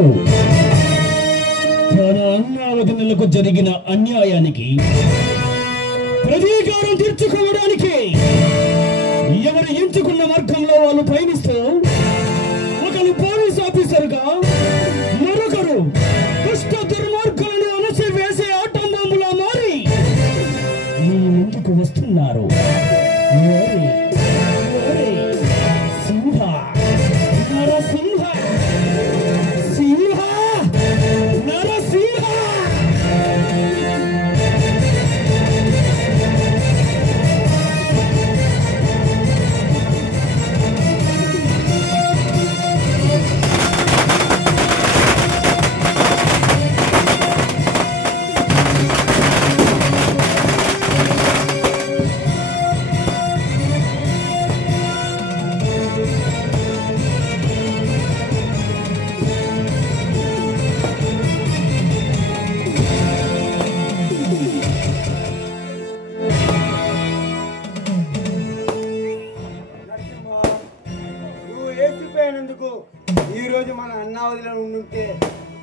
కొడుకు తన అన్నావదినలకు జరిగిన అన్యాయానికి ప్రతీకారం తీర్చుకోవడానికి ఎవరు ఎంచుకున్న మార్గంలో వాళ్ళు పయనిస్తూ ఒకరు పోలీస్ ఆఫీసర్గా మరొకరు దుష్ట దుర్మార్గులను అణచి వేసే ఆటంబాంబులా మారి మీ ముందుకు వస్తున్నారు. సింహ నరసింహ సింహ నరసింహ. ఈ రోజు మన అన్నావతిలో ఉంటే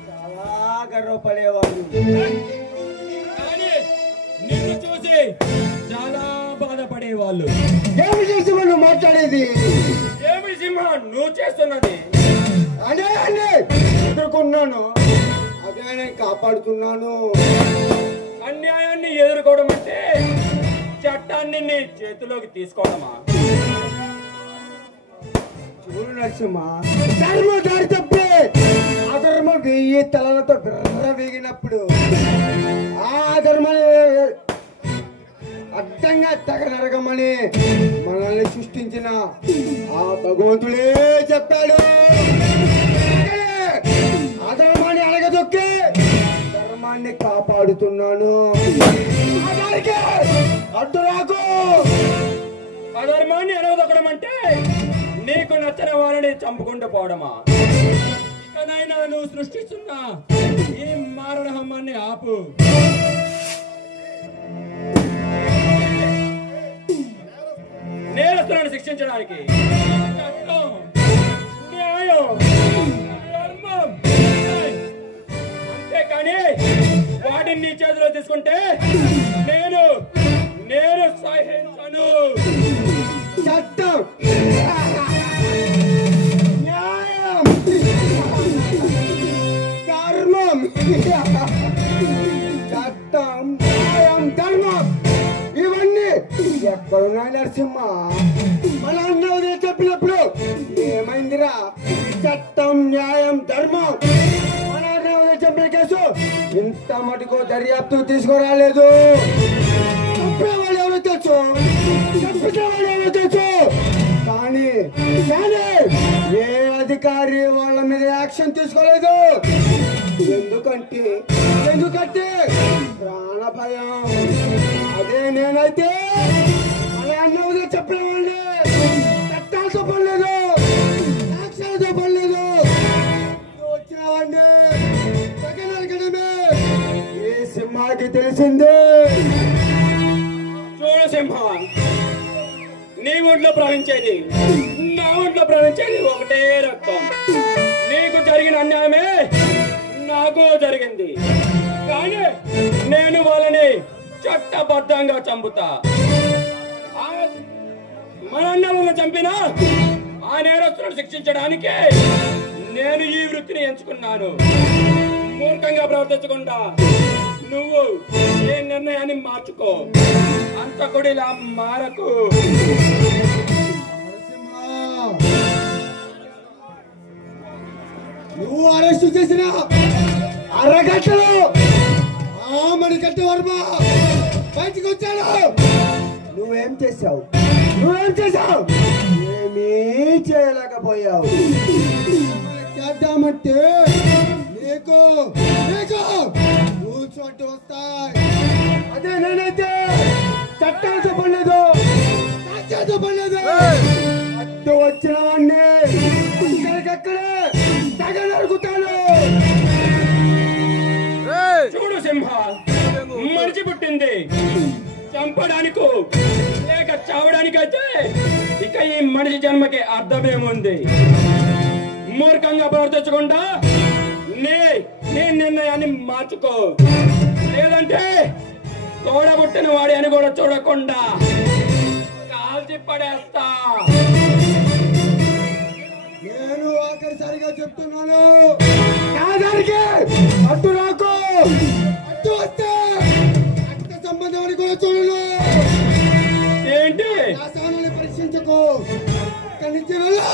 చాలా గర్వపడేవాడు. నిన్ను చూసి చాలా బాధపడేవాళ్ళు. ఏమి చేసి నువ్వు మాట్లాడేది? ఏమి సింహ నువ్వు చేస్తున్నది? అదే ఎదుర్కొన్నాను, అదే నేను కాపాడుతున్నాను. అన్యాయాన్ని ఎదుర్కోవడం అంటే చట్టాన్ని నీ చేతిలోకి తీసుకోవడమా? చూడు నరసింహ, ధర్మ దారి తప్పి అధర్మ 1000 తలలతో బిర్ర వేగినప్పుడు ఆ ధర్మని అడ్డంగా తెగ నరగమని మనల్ని సృష్టించిన ఆ భగవంతుడే చెప్పాడు. అధర్మాన్ని అడగదొక్కి ధర్మాన్ని కాపాడుతున్నాను. అడ్డు రాకు. అధర్మాన్ని ఎనగదొక్కడం అంటే నీకు నచ్చిన వారిని చంపుకుంటూ పోవడమా? ఇకనైనా నువ్వు సృష్టిస్తున్న ఈ మారణ హోమాన్ని ఆపు. నేరస్తులను శిక్షించడానికి చట్టం, న్యాయం, ధర్మం, అంతేకాని వాటిని నీ చేతిలో తీసుకుంటే నేను సహించను. చట్టం, న్యాయం, ధర్మం, చట్టం, న్యాయం, ధర్మం ఇవన్నీ ఎక్కడున్నాయి నరసింహ? మన అన్నది చెప్పినప్పుడు ఏమైందిరా? చట్టం, న్యాయం, ధర్మం మన అన్నది చెప్పిన కేసు ఇంత మటుకు దర్యాప్తు తీసుకురాలేదు. చెప్పిన వాళ్ళు ఎవరో తెలుసు, చెప్పిన వాళ్ళు ఎవరో తెలుసు, కానీ ఏ అధికారి వాళ్ళ మీద యాక్షన్ తీసుకోలేదు. ఎందుకంటే ప్రాణ భయం. అదే నేనైతే అలా అన్నది చెప్పిన వాళ్ళే చట్టాలతో పడలేదు, యాక్షన్తో పడలేదు. వచ్చిన వాడిని నరకడమే ఏ సింహాకి తెలిసిందే. చూడు సింహ, నీ ఒంట్లో ప్రవహించేది నా ఒంట్లో ప్రవహించేది ఒకటే రక్తం. నీకు జరిగిన అన్యాయమే నాకు జరిగింది, కానీ నేను వాళ్ళని చట్టబద్ధంగా చంపుతా. మన అన్నలను చంపినా ఆ నేరస్తులను శిక్షించడానికి నేను ఈ వృత్తిని ఎంచుకున్నాను. మూర్ఖంగా ప్రవర్తించకుండా నువ్వు ఏ నిర్ణయాన్ని మార్చుకో. అంతకుడిలా మారకు. నువ్వు అరెస్ట్ చేసిన అరగంటలో ఆ మణికంఠ వర్మ బయటికి వచ్చాడు. నువ్వేం చేశావు? ఏమీ చేయలేకపోయావు. చేద్దామంటే నీకు రూల్స్ అంటూ వస్తాయి. అదే నేనైతే చట్టాలతో పడలేదు, సాక్ష్యాలతో పడలేదు. అడ్డు వచ్చిన వాడిని అక్కడే తెగ నరుకుతాను. చూడు సింహ, మనిషి పుట్టింది చంపడానికో లేక చావడానికైతే ఇక ఈ మనిషి జన్మకి అర్థమేముంది? మూర్ఖంగా ప్రవర్తించకుండా నీ నిర్ణయాన్ని మార్చుకో, లేదంటే తోడబుట్టిన వాడి అని కూడా చూడకుండా కాల్చి పడేస్తా. నేను ఆఖరిసారిగా చెప్తున్నాను, నా దానికి అడ్డు రాకు. అడ్డు వస్తే రక్త సంబంధం అని కూడా చూడను. ఏంటి నా స్థానాన్ని పరీక్షించకు. ఇక్కడి నుంచి వెళ్ళు.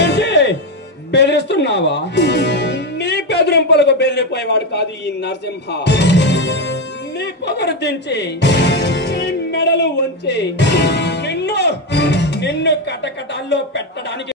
ఏంటి బెదిరిస్తున్నావా? నీ బెదిరింపులకు బెదిరిపోయేవాడు కాదు ఈ నరసింహ. నీ పొగరు దించి నీ మెడలు వంచి నిన్ను కటకటాల్లో పెట్టడానికి